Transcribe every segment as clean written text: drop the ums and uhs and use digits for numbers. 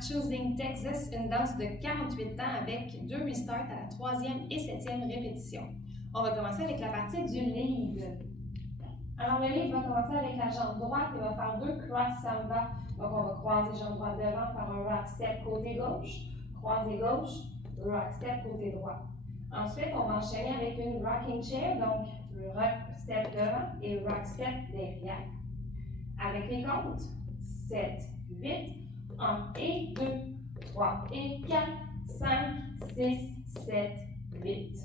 Choosing Texas, une danse de 48 temps avec 2 restarts à la 3e et 7e répétition. On va commencer avec la partie du lead. Alors, le lead va commencer avec la jambe droite et va faire 2 cross samba. Donc, on va croiser jambe droite devant, faire un rock step côté gauche, croiser gauche, rock step côté droit. Ensuite, on va enchaîner avec une rocking chair, donc le rock step devant et rock step derrière. Avec les comptes, 7, 8, 1 et 2, 3 et 4, 5, 6, 7, 8.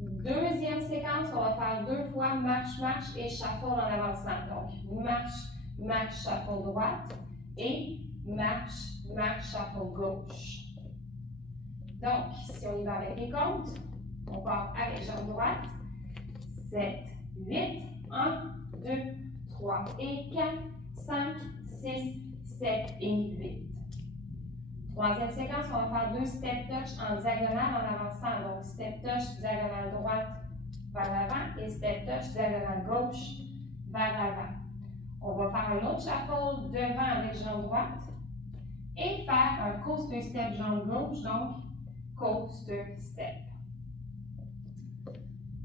Deuxième séquence, on va faire 2 fois marche, marche et shuffle en avançant. Donc, marche, marche, shuffle droite et marche, marche, shuffle gauche. Donc, si on y va avec les comptes, on part avec jambe droite, 7, 8, 1, 2, 3 et 4, 5, 6, 7 et 8. Troisième séquence, on va faire 2 step touch en diagonale en avançant. Donc, step touch, diagonale droite vers l'avant et step touch, diagonale gauche vers l'avant. On va faire un autre shuffle devant avec jambe droite et faire un coaster step jambe gauche, donc coaster step.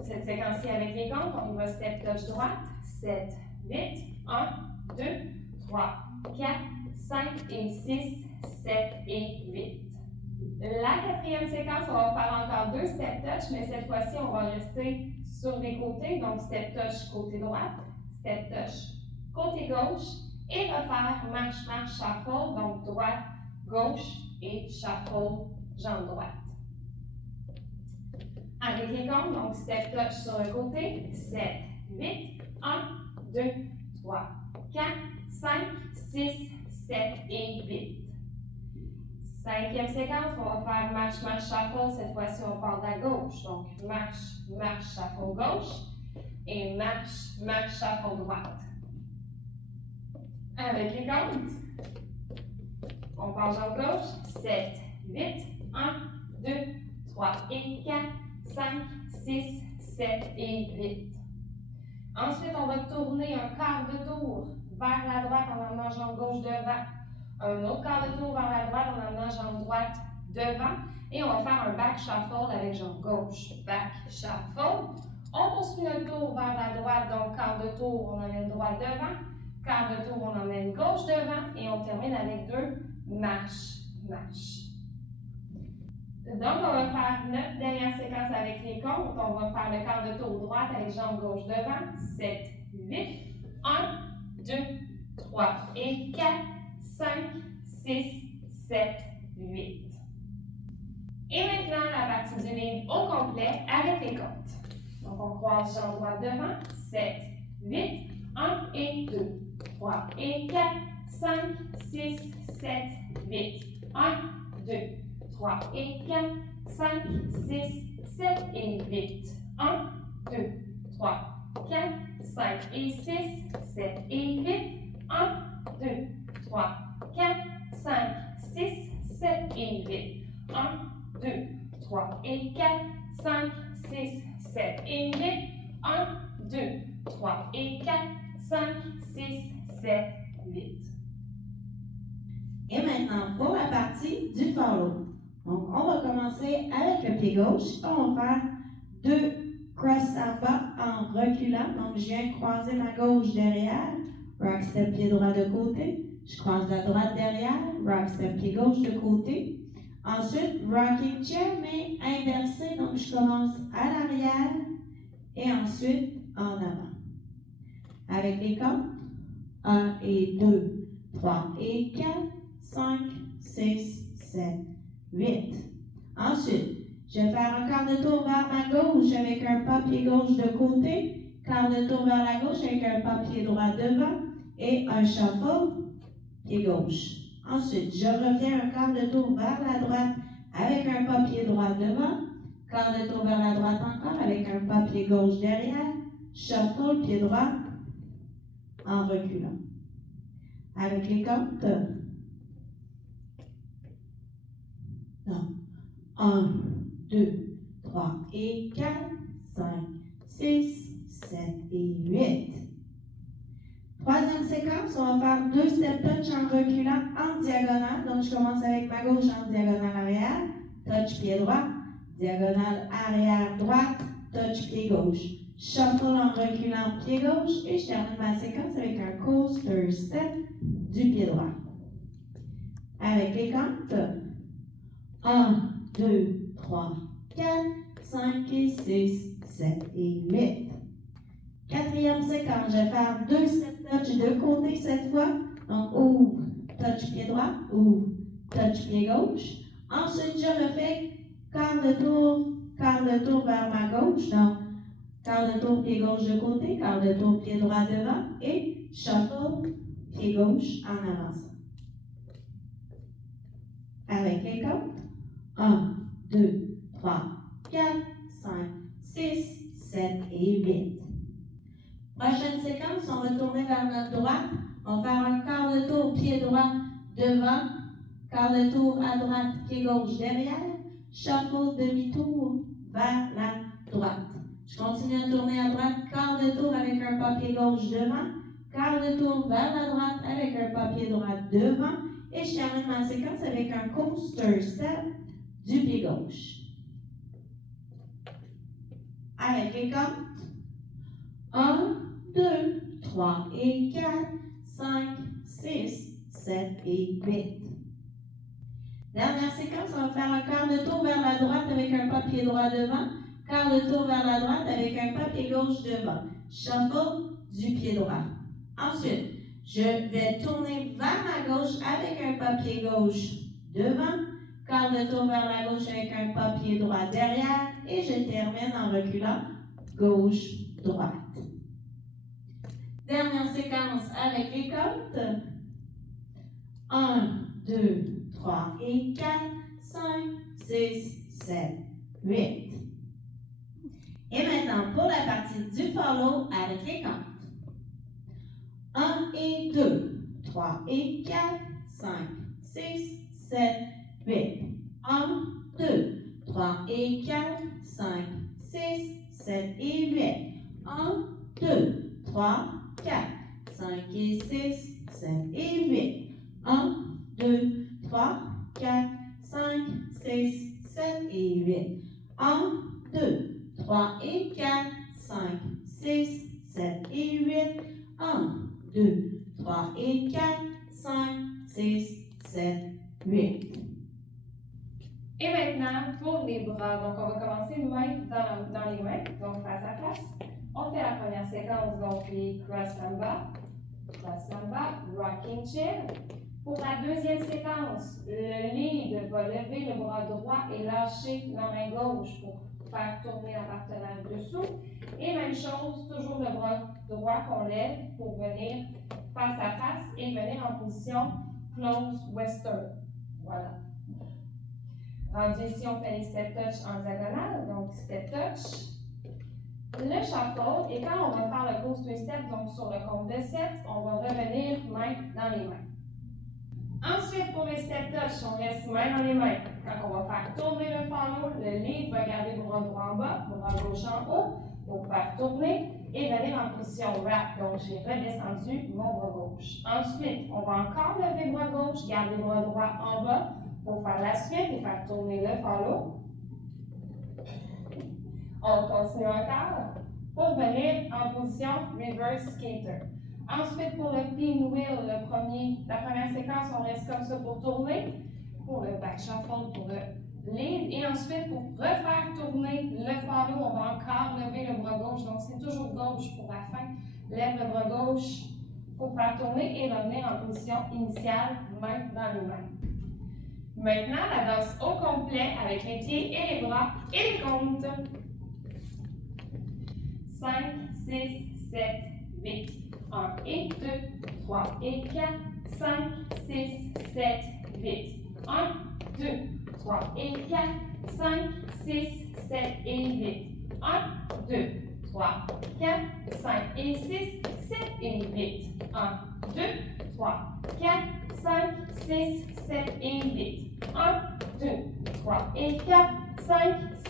Cette séquence-ci avec les comptes, on y va step touch droite, 7, 8, 1, 2, 3, 4, 5 et 6, 7 et 8. La quatrième séquence, on va faire encore 2 step touch, mais cette fois-ci, on va rester sur les côtés, donc step touch côté droite, step touch côté gauche, et refaire marche, marche, shuffle, donc droite, gauche et shuffle, jambe droite. Avec les comptes, donc step touch sur le côté, 7, 8, 1, 2, 3, 4, 5, 6, 7 et 8. Cinquième séquence, on va faire marche, marche, shuffle. Cette fois-ci, on part de la gauche. Donc, marche, marche, shuffle gauche et marche, marche, shuffle droite. Avec les comptes, on part jambe gauche, 7, 8, 1, 2, 3 et 4, 5, 6, 7 et 8. Ensuite, on va tourner un quart de tour vers la droite en amenant jambe gauche devant. Un autre quart de tour vers la droite en amenant jambe droite devant. Et on va faire un back shuffle avec jambe gauche. Back shuffle. On poursuit notre tour vers la droite, donc quart de tour, on amène droite devant. Quart de tour, on emmène gauche devant. Et on termine avec 2 marches, marches. Donc, on va faire notre dernière séquence avec les comptes. On va faire le quart de tour droite avec jambe gauche devant. 7, 8, 1, 2, 3 et 4, 5, 6, 7, 8. Et maintenant, la partie du lead au complet avec les comptes. Donc, on croise jambe droite devant. 7, 8, 1 et 2, 3 et 4, 5, 6, 7, 8. 1, 2, 3 et 4, 5, 6, 7 et 8. 1, 2, 3, 4, 5 et 6, 7 et 8. 1, 2, 3, 4, 5, 6, 7 et 8. 1, 2, 3 et 4, 5, 6, 7 et 8. 1, 2, 3 et 4, 5, 6, 7, 8. Et maintenant, pour la partie du follow. Donc, on va commencer avec le pied gauche. On va faire 2 cross samba en reculant. Donc, je viens croiser ma gauche derrière. Rock step pied droit de côté. Je croise la droite derrière. Rock step pied gauche de côté. Ensuite, rocking chair, mais inversé. Donc, je commence à l'arrière et ensuite en avant. Avec les comptes. 1 et 2, 3 et 4, 5, 6, 7, 8. Ensuite, je vais faire un quart de tour vers ma gauche avec un pas pied gauche de côté, quart de tour vers la gauche avec un pas pied droit devant et un shuffle pied gauche. Ensuite, je reviens un quart de tour vers la droite avec un pas pied droit devant, quart de tour vers la droite encore avec un pas pied gauche derrière, shuffle pied droit en reculant. Avec les comptes. 1, 2, 3 et 4, 5, 6, 7 et 8. Troisième séquence. séquence, on va faire 2 step touch en reculant en diagonale. Donc, je commence avec ma gauche en diagonale arrière, touch pied droit, diagonale arrière droite, touch pied gauche. Shuffle en reculant pied gauche et je termine ma séquence avec un coaster step du pied droit. Avec les comptes 1, 2, 3, 4, 5 et 6, 7 et 8. Quatrième séquence, je vais faire 2 step touch de côté cette fois. Donc, ouvre, touch pied droit, ouvre, touch pied gauche. Ensuite, je refais quart de tour vers ma gauche. Donc, quart de tour pied gauche de côté, quart de tour pied droit devant et shuffle pied gauche en avançant. Avec les comptes 1, 2, 3, 4, 5, 6, 7 et 8. Prochaine séquence, on va tourner vers notre droite. On va faire un quart de tour pied droit devant, quart de tour à droite, pied gauche derrière, shuffle demi-tour vers la droite. Je continue à tourner à droite, quart de tour avec un pas pied gauche devant, quart de tour vers la droite avec un pas pied droit devant, et je termine ma séquence avec un coaster step du pied gauche. Avec les comptes 1, 2, 3 et 4, 5, 6, 7 et 8. Dernière séquence, on va faire un quart de tour vers la droite avec un pas pied droit devant, quart de tour vers la droite avec un pas pied gauche devant. Shuffle du pied droit. Ensuite, je vais tourner vers ma gauche avec un pas pied gauche devant, quart de tour vers la gauche avec un pas pied droit derrière et je termine en reculant gauche-droite. Dernière séquence avec les comptes. 1, 2, 3 et 4, 5, 6, 7, 8. Et maintenant, pour la partie du follow avec les comptes. 1 et 2, 3 et 4, 5, 6, 7, 8. 1, 2, 3 et 4, 5, 6, 7 et 8. 1, 2, 3, 4, 5 et 6, 7 et 8. 1, 2, 3, 4, 5, 6, 7 et 8. 1, 2, 3 et 4, 5, 6, 7 et 8. 1, 2, 3 et 4, 5, 6, 7, 8. Et maintenant, pour les bras, donc on va commencer main dans les mains, donc face à face. On fait la première séquence, donc les cross samba, rocking chair. Pour la deuxième séquence, le lead va lever le bras droit et lâcher la main gauche pour faire tourner la partenaire dessous. Et même chose, toujours le bras droit qu'on lève pour venir face à face et venir en position close western. Voilà. Rendu ici, on fait les step touch en diagonale, donc step touch. Le shuffle, et quand on va faire le coaster step, donc sur le compte de 7, on va revenir main dans les mains. Ensuite, pour les step touch, on reste main dans les mains. Quand on va faire tourner le follow, le lead va garder le bras droit en bas, le bras gauche en haut, pour faire tourner et venir en position wrap. Donc, j'ai redescendu mon bras gauche. Ensuite, on va encore lever le bras gauche, garder le bras droit en bas pour faire la suite et faire tourner le follow. On continue encore pour venir en position reverse skater. Ensuite, pour le pinwheel, la première séquence, on reste comme ça pour tourner. Pour le back shuffle, pour le lead. Et ensuite, pour refaire tourner le follow, on va encore lever le bras gauche. Donc, c'est toujours gauche pour la fin. Lève le bras gauche pour faire tourner et revenir en position initiale, main dans les mains. Maintenant, la danse au complet avec les pieds et les bras et les comptes. 5, 6, 7, 8. 1 et 2, 3 et 4, 5, 6, 7, 8. 1, 2, 3 et 4, 5, 6, 7 et 8. 1, 2, 3, 4, 5 et 6, 7 et 8. 1, 2, 3, 4, 5, 6, 7 et 8. 1, 2, 3 et 4, 5,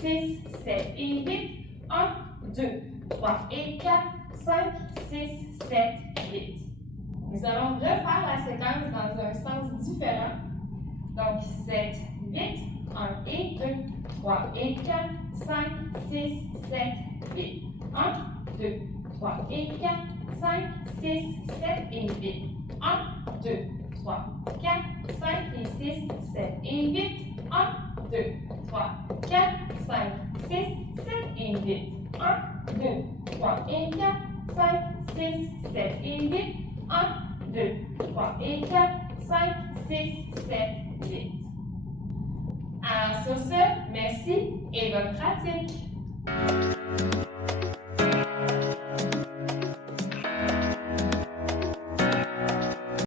6, 7 et 8. 1, 2, 3 et 4, 5, 6, 7, 8. Nous allons refaire la séquence dans un sens différent. Donc, 7, 8, 1 et 2, 3 et 4, 5, 6, 7, 8. 1, 2, 3 et 4, 5, 6, 7 et 8. 1, 2, 3, 4, 5 et 6, 7 et 8. 1, 2, 3, 4, 5, 6, 7 et 8. 1, 2, 3 et 4, 5, 6, 7 et 8. 1, 2, 3 et 4, 5, 6, 7, 8. Alors sur ce, merci et bonne pratique!